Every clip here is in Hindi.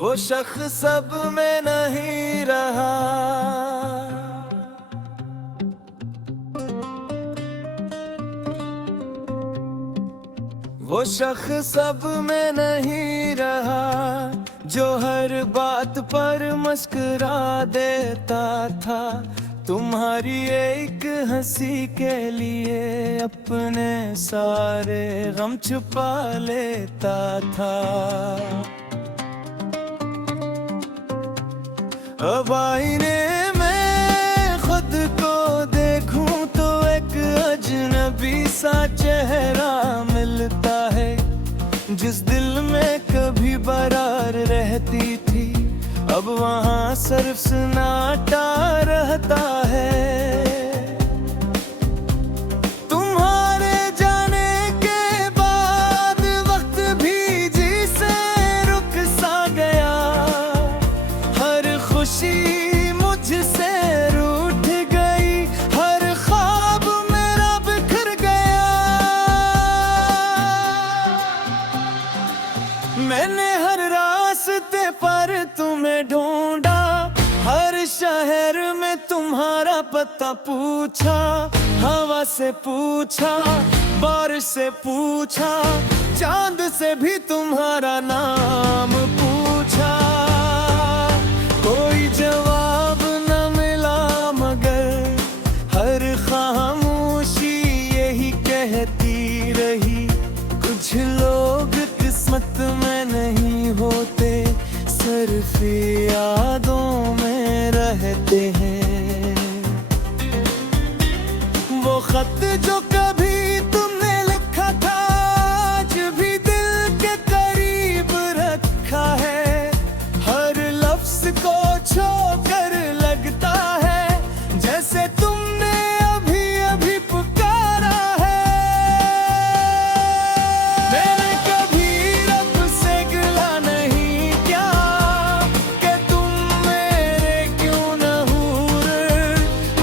वो शख्स सब में नहीं रहा। वो शख्स सब में नहीं रहा जो हर बात पर मुस्कुरा देता था। तुम्हारी एक हंसी के लिए अपने सारे गम छुपा लेता था। अब आईने में खुद को देखूं तो एक अजनबी सा चेहरा मिलता है। जिस दिल में कभी बरार रहती थी अब वहाँ सिर्फ सन्नाटा रहता है। तुम्हारे जाने के बाद वक्त भी जी से रुक सा गया। हर खुशी मुझसे रूठ गई, हर ख्वाब मेरा बिखर गया। मैंने हर रास्ते पर तुम्हें ढूंढा, हर शहर में तुम्हारा पता पूछा। हवा से पूछा, बारिश से पूछा, चांद से भी तुम्हारा नाम पूछा। कोई जवाब न मिला मगर हर खामोशी यही कहती रही। कुछ लोग किस्मत में नहीं होते, सिर्फ यादों में रहते हैं। वो खत जो कभी तुमने लिखा था आज भी दिल के करीब रखा है। हर लफ्ज को छोकर लगता है जैसे तुमने अभी अभी पुकारा है। मैंने कभी रब से गिला नहीं किया कि तुम मेरे क्यों न हूर।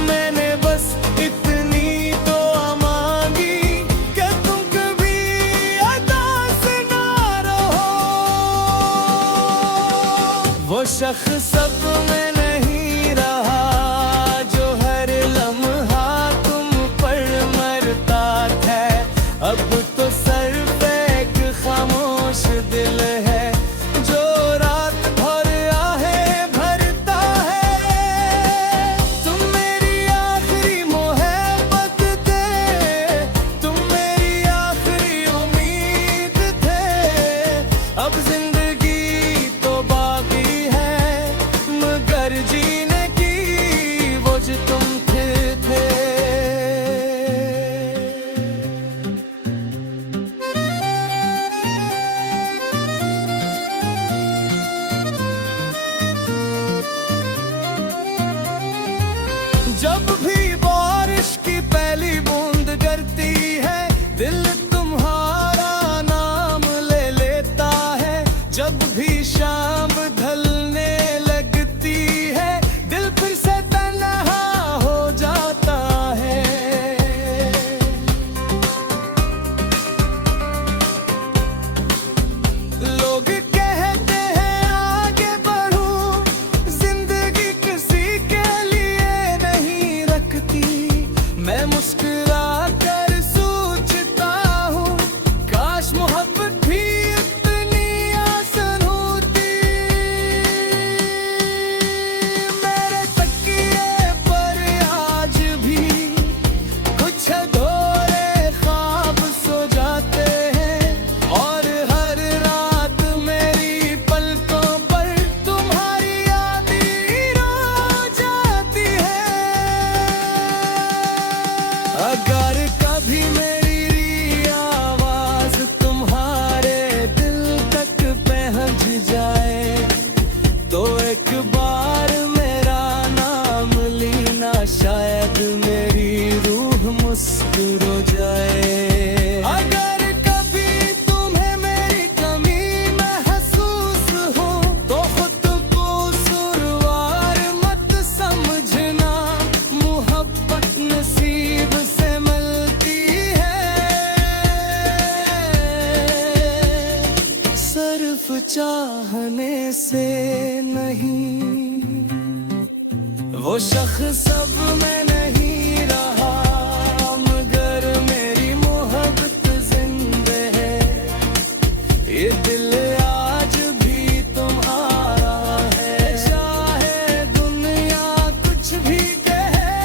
मैंने बस इतनी दुआ मांगी कि तुम कभी अदा से ना रहो। वो शख्स सब में नहीं रहा जो हर लम्हा तुम पर मरता था। अब तो सिर्फ एक खामोश दिल है जो रात भर आहें भरता है। तुम मेरी आखिरी मोहब्बत थे, तुम मेरी आखिरी उम्मीद थे। अब जिंदगी तो बाकी है मगर जीने की वो जो तुम थे। जब भी बारिश की पहली बूंद गिरती है दिल तुम्हारा नाम ले लेता है। जब भी शाम ढलने लगती है दिल फिर से तन्हा हो जाता है। लोग कहते हैं आगे बढ़ूं, जिंदगी किसी के लिए नहीं रखती। मैं मुस्कुरा कर सोचता हूँ काश मोहब्बत भी इतनी आसान होती। मेरे तकिए पर आज भी कुछ अधूरे ख्वाब सो जाते हैं और हर रात मेरी पलकों पर तुम्हारी याद ही रो जाती है। अगर कभी मेरी आवाज तुम्हारे चाहने से नहीं, वो शख्स अब मैं नहीं रहा, मगर मेरी मोहब्बत जिंदा है। ये दिल आज भी तुम्हारा है, चाहे दुनिया कुछ भी कहे।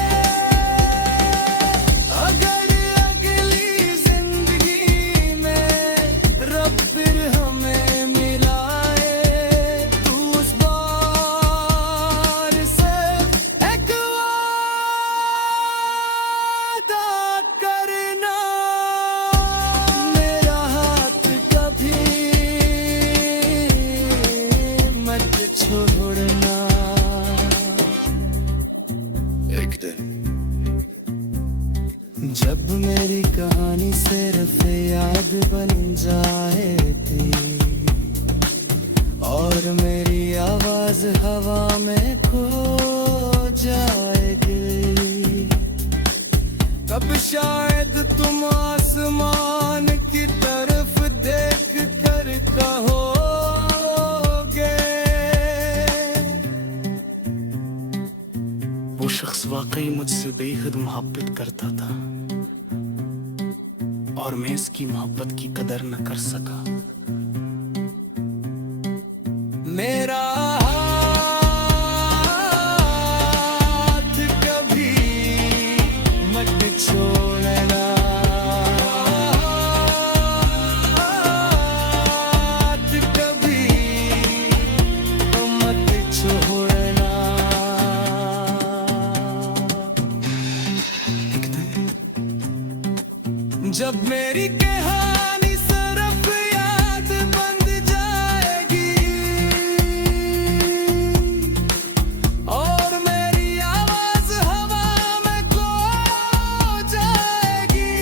अगर अगली जिंदगी में रब फिर हमें मिलाए, तू उस बार से एक वादा करना, मेरा हाथ कभी मत छोड़ना। एक दिन जब मेरी कहानी सिर्फ याद बन जाएगी और मेरी आवाज हवा में खो जाएगी, तब शायद तुम आसमान की तरफ देख कर कहोगे, वो शख्स वाकई मुझसे बेहद मोहब्बत करता था और मैं इसकी मोहब्बत की कदर न कर सका। मेरा हाथ कभी मत छोड़ना, हाथ कभी मत छोड़ना। जब मेरी कहानी सिर्फ याद बन जाएगी और मेरी आवाज हवा में खो जाएगी,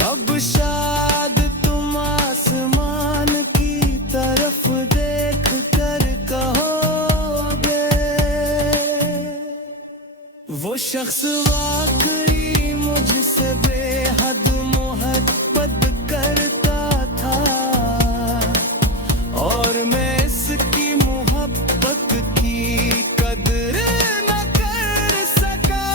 तब शायद तुम आसमान की तरफ देख कर कहोगे, वो शख्स वाकई मुझसे बेहद मोहब्बत करता था और मैं इसकी मोहब्बत की कदर न कर सका।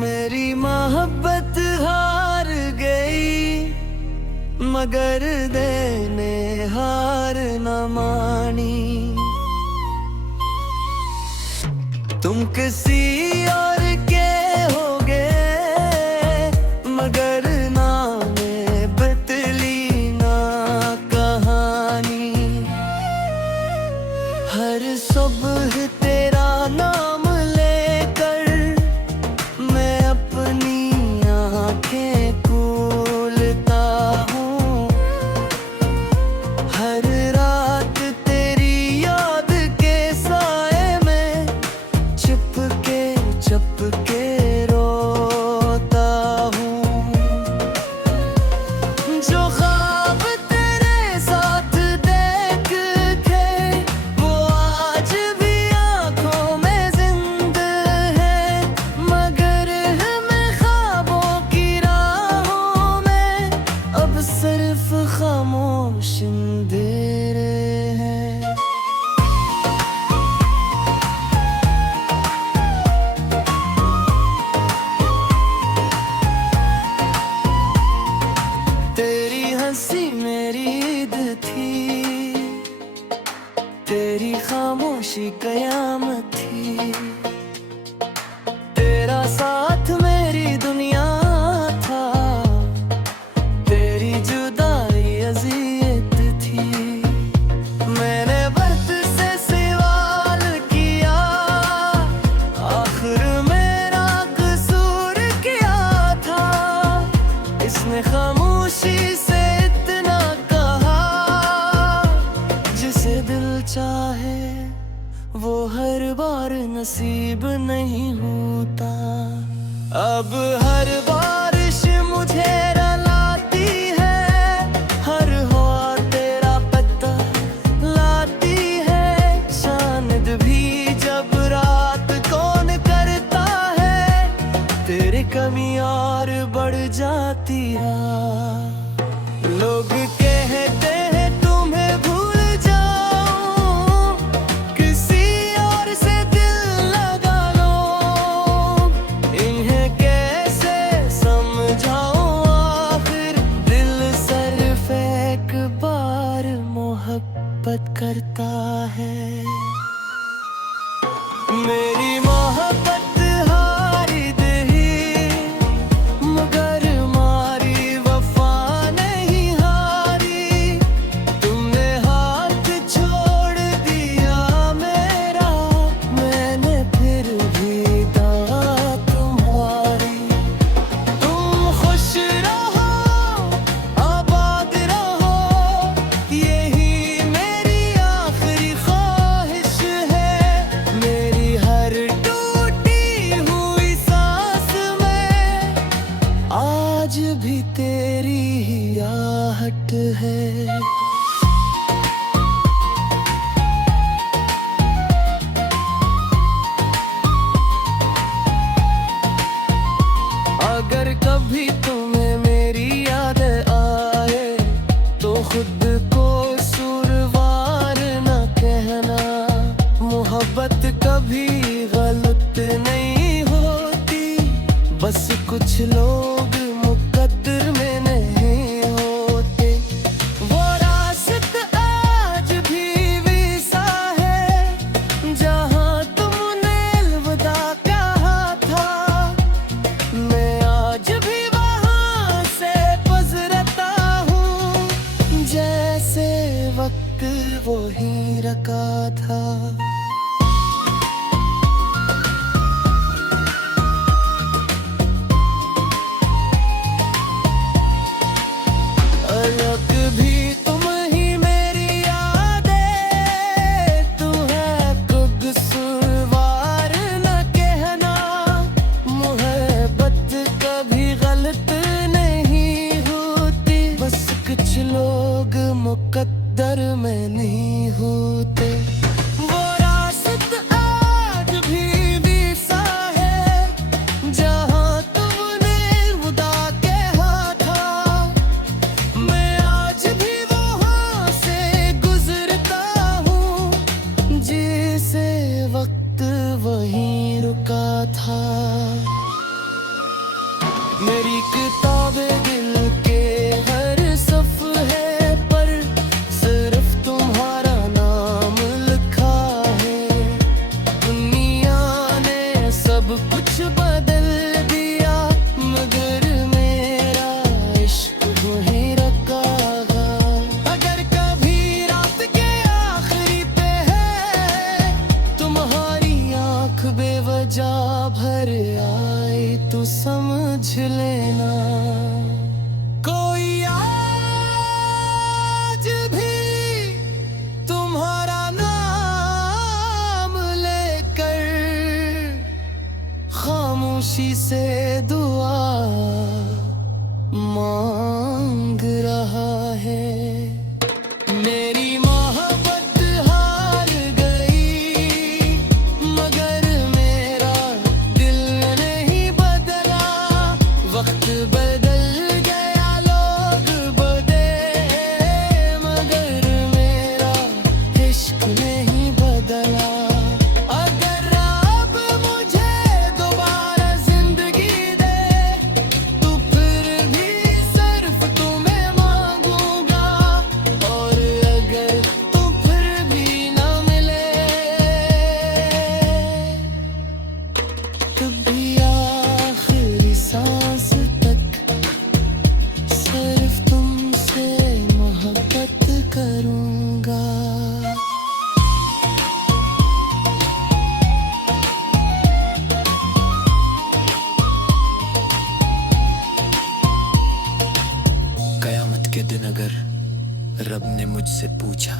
मेरी मोहब्बत हार गई, मगर देने हार न मानी। तुम किसी और के होगे, मगर नामे बदली ना कहानी। हर सुबह तेरा नाम लेकर मैं अपनी आंखें खोलता हूँ, हर रात तेरी याद के साए में छिप के कमी और बढ़ जाती है। लोग कहते हैं तुम्हें भूल जाऊं, किसी और से दिल लगा लो। इन्हें कैसे समझाऊं, आखिर दिल सिर्फ एक बार मोहब्बत करता है। मेरी मोहब्बत हारी दही, मगर मारी वफा नहीं हारी। तुमने हाथ छोड़ दिया मेरा, मैंने फिर भी दावा तुम्हारी। तुम खुश रहो, आबाद रहो, यही मेरी आखिरी ख्वाहिश है। मेरी हर टूटी हुई सांस में आज भी तेरी ही आहट है। अगर कभी तुम्हें मेरी याद आए तो खुद को सुरवार न कहना। मोहब्बत कभी गलत नहीं होती, बस कुछ लोग मुकद्दर में नहीं होते। वो रास्ता आज भी वैसा है जहाँ तुमने अलविदा कहा था। मैं आज भी वहाँ से गुजरता हूँ, जैसे वक्त वही रखा था। अलग भी तुम ही मेरी यादें, तू है खुद सुरवार न कहना। मोहब्बत कभी गलत नहीं होती, बस कुछ लोग मुकद्दर में नहीं होते। वो रास्ता आज भी वैसा है जहाँ तुमने अलविदा कहा था। मैं आज भी वहाँ से गुजरता हूँ, जैसे वक्त वहीं रुका था। मेरी किताबें दिल के हर सफ़े पर सिर्फ तुम्हारा नाम लिखा है। दुनिया ने सब कुछ बदल दिया, मगर मेरा इश्क वहीं रखा है। अगर कभी रात के आखिरी पे है तुम्हारी आँख बेवजह भर आए तो समझ लेना। कोई आज भी तुम्हारा नाम लेकर खामोशी से दुआ मांग रहा है। मेरी मोहब्बत हार गई, मगर मेरा दिल नहीं बदला। वक्त बदल गया, लोग बदले, मगर मेरा इश्क नहीं बदला। अगर अब मुझे दोबारा जिंदगी दे तो फिर भी सिर्फ तुम्हें मांगूंगा। और अगर तुम फिर भी ना मिले तब भी आखिरी सांस तक सिर्फ तुमसे मोहब्बत करूंगा। कयामत के दिन अगर रब ने मुझसे पूछा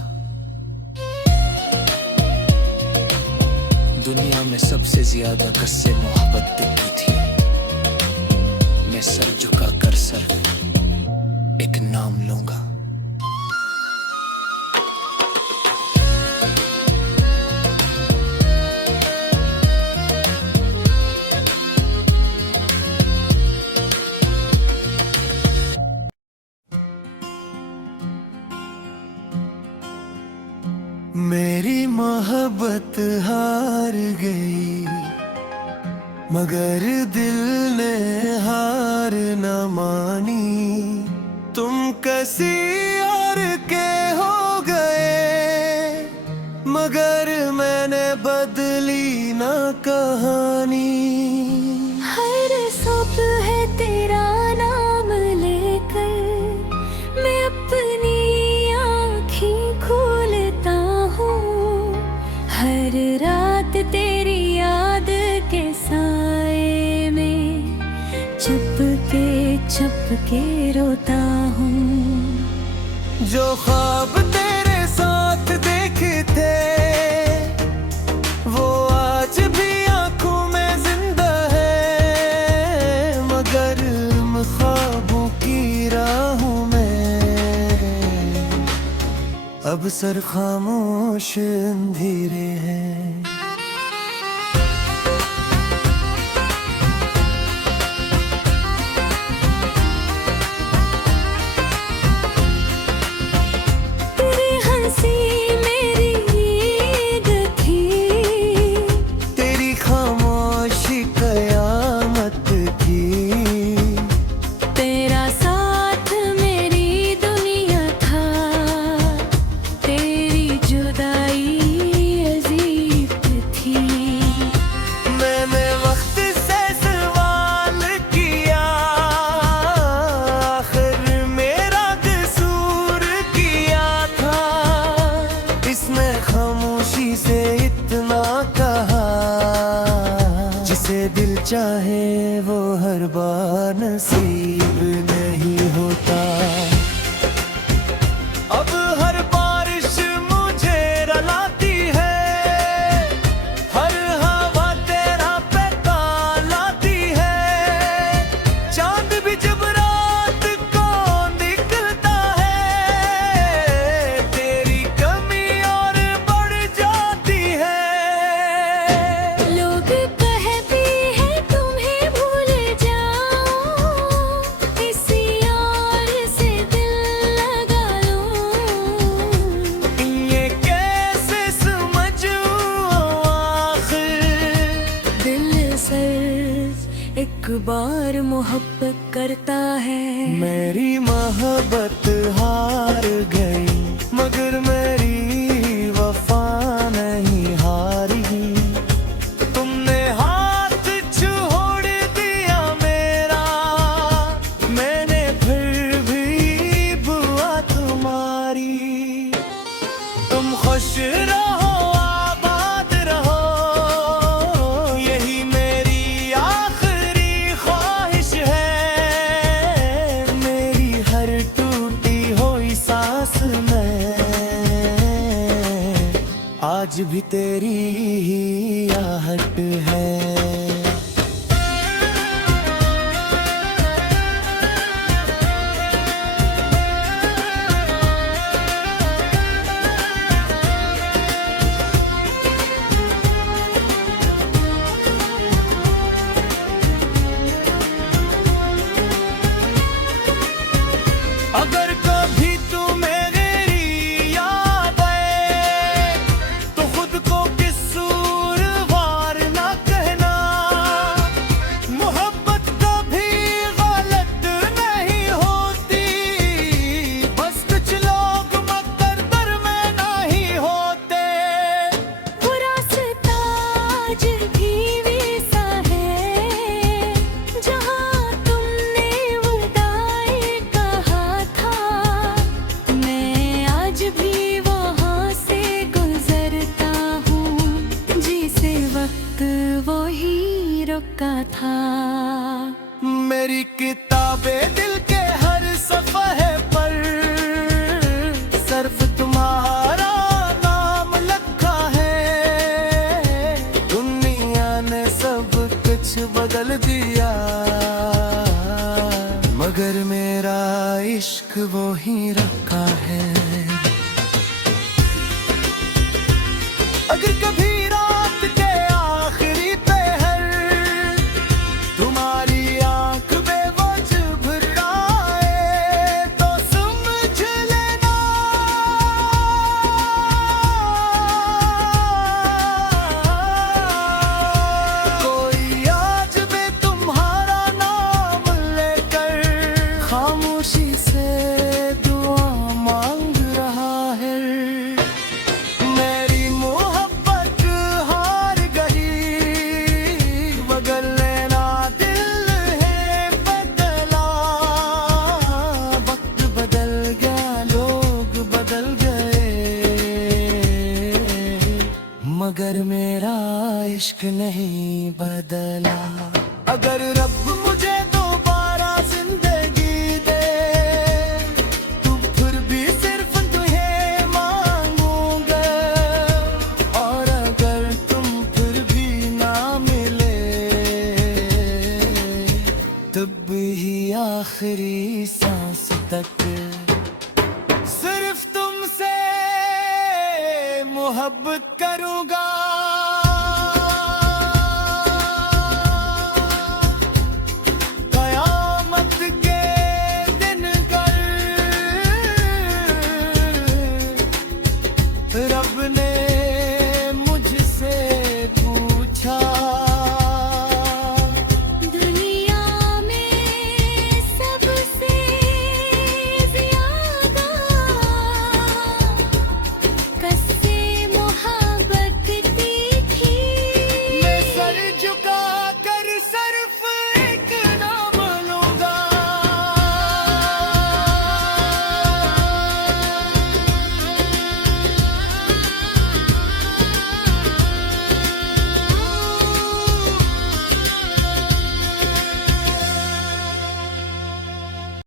दुनिया में सबसे ज्यादा किससे मोहब्बत की थी, मैं सर झुका कर सिर्फ एक नाम लूंगा। मोहब्बत हार गई, मगर दिल ने हार न मानी। तुम किसी और के हो गए, मगर मैंने बदली न कहानी। हर सुबह तेरा नाम लेकर मैं अपनी आँखें खोलता हूँ। हर रात तेरी याद के साए में चुपके रोता हूँ। जो ख्वाब तेरे साथ देखे थे, वो आज भी आंखों में जिंदा है, मगर ख्वाबों की राहों में अब सर खामोश अंधेरे हैं। दिल चाहे वो हर बार नसीब नहीं होता। अब हर बारिश मुझे रुलाती है, हर हवा तेरा पैगाम लाती है। चांद भी जब रात को निकलता है, तेरी कमी और बढ़ जाती है। लोग एक बार मोहब्बत करता है। मेरी मोहब्बत हार गई, मगर मेरी वफा नहीं हारी। तुमने हाथ छोड़ दिया मेरा, मैंने फिर भी बुआ तुम्हारी। तुम खुश रहो, आबाद रहो, यही मेरी आज भी तेरी ही आहट है। अगर कभी तुम्हें का था। मेरी किताबें दिल के हर सफ़हे पर सिर्फ तुम्हारा नाम लिखा है। दुनिया ने सब कुछ बदल दिया, मगर मेरा इश्क वो ही रखा है। अगर कभी रात के आखिरी पहर तुम्हारी आंख में वजह भराए, तो समझ लेना इश्क नहीं बदला। अगर रब मुझे दोबारा जिंदगी दे तो फिर भी सिर्फ तुझे मांगूंगा, और अगर तुम फिर भी ना मिले तब ही आखिरी सांस तक सिर्फ तुमसे मोहब्बत करूंगा।